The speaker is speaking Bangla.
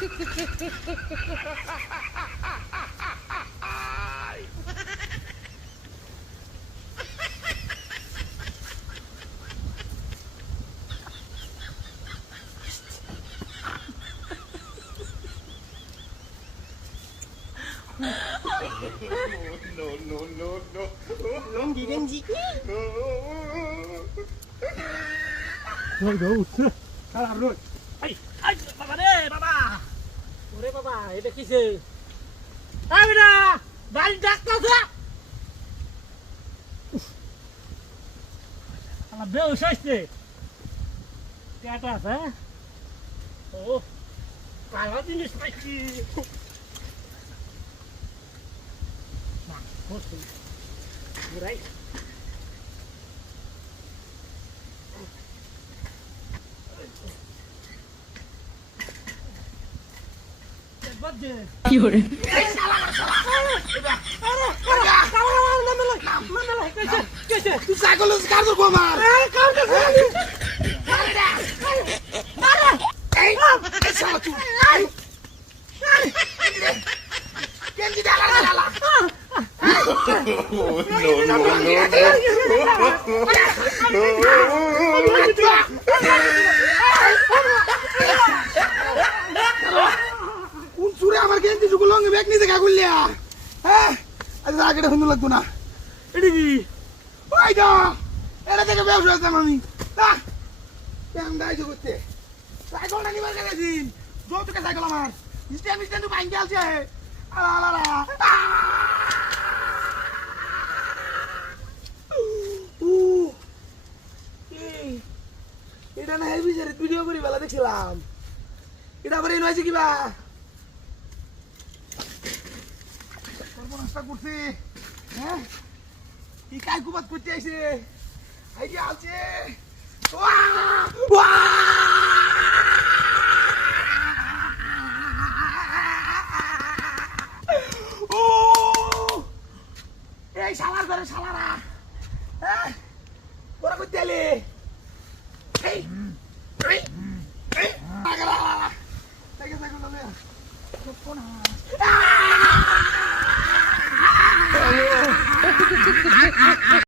No. Longi Genji. Rồi uঠছে খারাপ রোদ এই এই বাবা রে বাবা ওরে বাবা এটা কিসে এই বেটা গাড়ি ডাকতাছে আমার বেউস হইছে কেটা আছে ও কালা জিনিস পাইছি না কোসে ঘুরাই কি করে তুই সাইকেল কার করবো আমার কোন সুরে আমার গেঞ্জি যুগ লঙ্গে ব্যাগ নিতে কাগুলিয়া হ্যাঁ আজ রাগেটা শুনতে লাগতো না এটা কি ওই তো এটা থেকে ব্যবসা করতাম আমি কেমন দায়িত্ব করতে সাইকেলটা নিবার গেলেছিন যৌতুকে সাইকেল আমার স্ট্যান্ড ভাঙ্গে আছে এটা না হেভি সারি ভিডিও করি বেলা দেখছিলাম এটা আবার এই নয়েছে কিবা সর্বনাশটা করছে হ্যাঁ কি কাই কুবাত করতে আইছে এই যে আছে এই শালার ঘরে শালারা হ্যাঁ ওরা করতে এলে এই আগরা দেখে দেখো না কোন